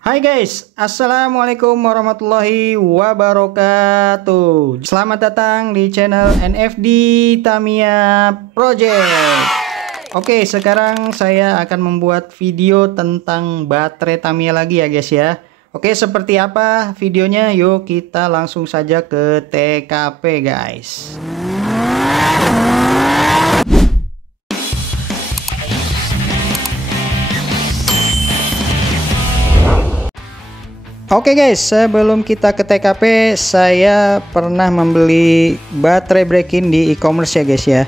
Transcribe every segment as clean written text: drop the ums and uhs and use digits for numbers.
Hai guys, Assalamualaikum warahmatullahi wabarakatuh. Selamat datang di channel NFD Tamiya Project. Oke, sekarang saya akan membuat video tentang baterai Tamiya lagi ya guys ya. Oke, seperti apa videonya? Yuk kita langsung saja ke TKP guys. Oke guys, sebelum kita ke TKP, saya pernah membeli baterai break-in di e-commerce ya guys ya.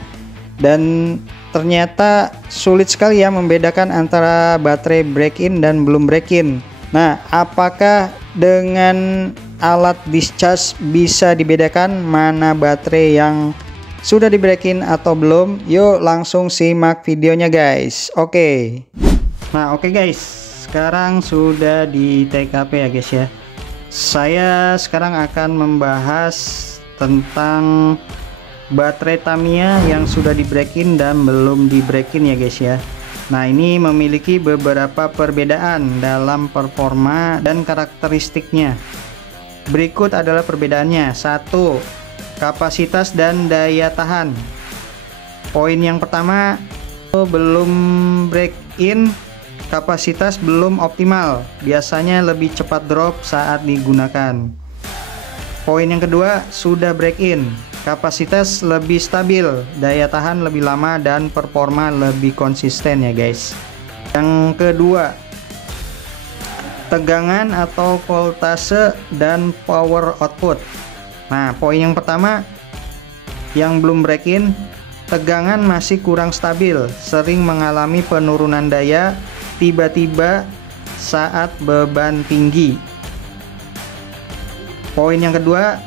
Dan ternyata sulit sekali ya membedakan antara baterai break-in dan belum break-in. Nah, apakah dengan alat discharge bisa dibedakan mana baterai yang sudah di break-in atau belum? Yuk langsung simak videonya guys. Oke. Nah, oke guys. Sekarang sudah di TKP ya guys ya. Saya sekarang akan membahas tentang baterai Tamiya yang sudah di break-in dan belum di break-in ya guys ya. Nah, ini memiliki beberapa perbedaan dalam performa dan karakteristiknya. Berikut adalah perbedaannya. 1. Kapasitas dan daya tahan. Poin yang pertama, belum break-in, kapasitas belum optimal, biasanya lebih cepat drop saat digunakan. Poin yang kedua, sudah break-in, kapasitas lebih stabil, daya tahan lebih lama, dan performa lebih konsisten ya guys. Yang kedua, tegangan atau voltase dan power output. Nah, poin yang pertama, yang belum break-in, tegangan masih kurang stabil, sering mengalami penurunan daya tiba-tiba saat beban tinggi. Poin yang kedua,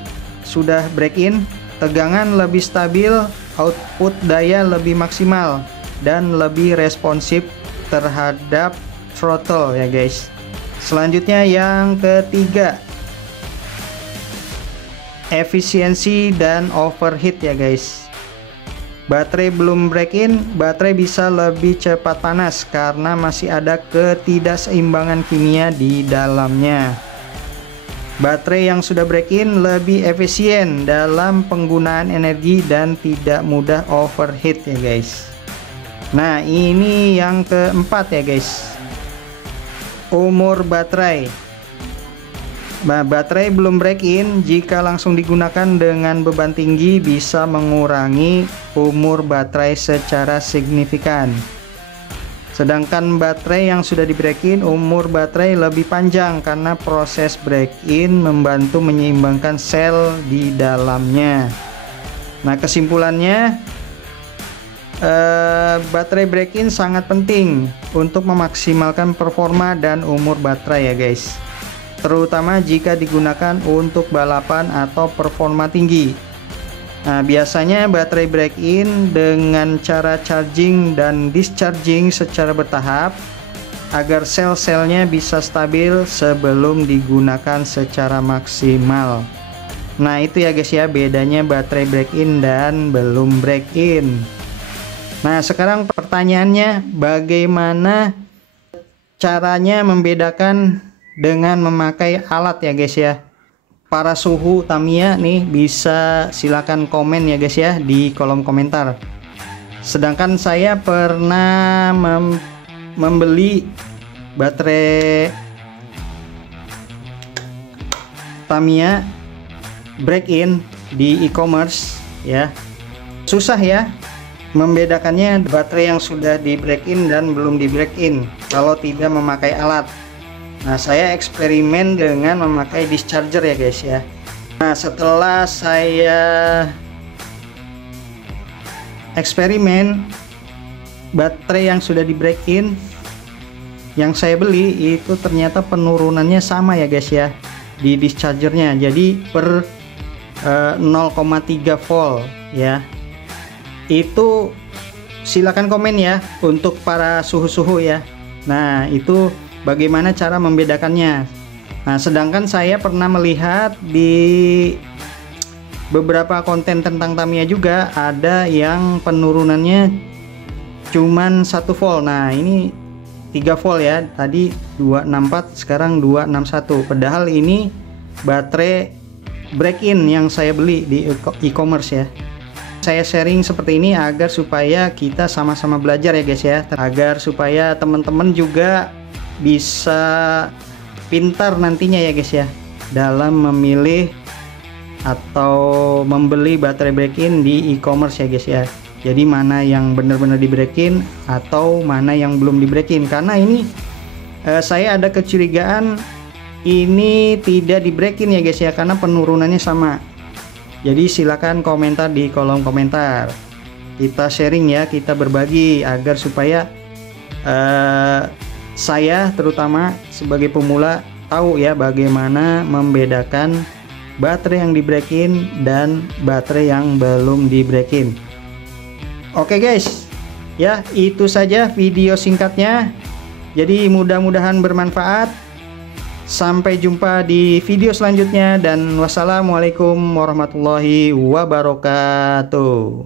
sudah break-in, tegangan lebih stabil, output daya lebih maksimal, dan lebih responsif terhadap throttle ya guys. Selanjutnya yang ketiga, efisiensi dan overheat ya guys. Baterai belum break-in, baterai bisa lebih cepat panas karena masih ada ketidakseimbangan kimia di dalamnya. Baterai yang sudah break-in lebih efisien dalam penggunaan energi dan tidak mudah overheat ya guys. Nah, ini yang keempat ya guys. Umur baterai. Nah, baterai belum break-in jika langsung digunakan dengan beban tinggi bisa mengurangi umur baterai secara signifikan. Sedangkan baterai yang sudah di break-in, umur baterai lebih panjang karena proses break-in membantu menyeimbangkan sel di dalamnya. Nah, kesimpulannya, baterai break-in sangat penting untuk memaksimalkan performa dan umur baterai ya guys, terutama jika digunakan untuk balapan atau performa tinggi. Nah, biasanya baterai break-in dengan cara charging dan discharging secara bertahap agar sel-selnya bisa stabil sebelum digunakan secara maksimal. Nah, itu ya guys ya, bedanya baterai break-in dan belum break-in. Nah, sekarang pertanyaannya, bagaimana caranya membedakan dengan memakai alat ya guys ya? Para suhu Tamiya nih bisa silakan komen ya guys ya di kolom komentar. Sedangkan saya pernah membeli baterai Tamiya break-in di e-commerce ya. Susah ya membedakannya baterai yang sudah di break-in dan belum di break-in kalau tidak memakai alat. Nah, saya eksperimen dengan memakai discharger ya guys ya. Nah, setelah saya eksperimen, baterai yang sudah di break-in yang saya beli itu ternyata penurunannya sama ya guys ya di dischargernya. Jadi per 0,3 volt ya. Itu silakan komen ya untuk para suhu-suhu ya. Nah, itu bagaimana cara membedakannya. Nah, sedangkan saya pernah melihat di beberapa konten tentang Tamiya juga ada yang penurunannya cuman 1 volt. Nah, ini 3 volt ya. Tadi 264, sekarang 261. Padahal ini baterai break-in yang saya beli di e-commerce ya. Saya sharing seperti ini agar supaya kita sama-sama belajar ya guys ya, agar supaya teman-teman juga bisa pintar nantinya ya guys ya dalam memilih atau membeli baterai break-in di e-commerce ya guys ya. Jadi mana yang benar-benar di break-in atau mana yang belum di break-in, karena ini saya ada kecurigaan ini tidak di break-in ya guys ya, karena penurunannya sama. Jadi silakan komentar di kolom komentar, kita sharing ya, kita berbagi agar supaya saya terutama sebagai pemula tahu ya bagaimana membedakan baterai yang di break-in dan baterai yang belum di break-in. Oke guys ya, itu saja video singkatnya, jadi mudah-mudahan bermanfaat. Sampai jumpa di video selanjutnya dan wassalamualaikum warahmatullahi wabarakatuh.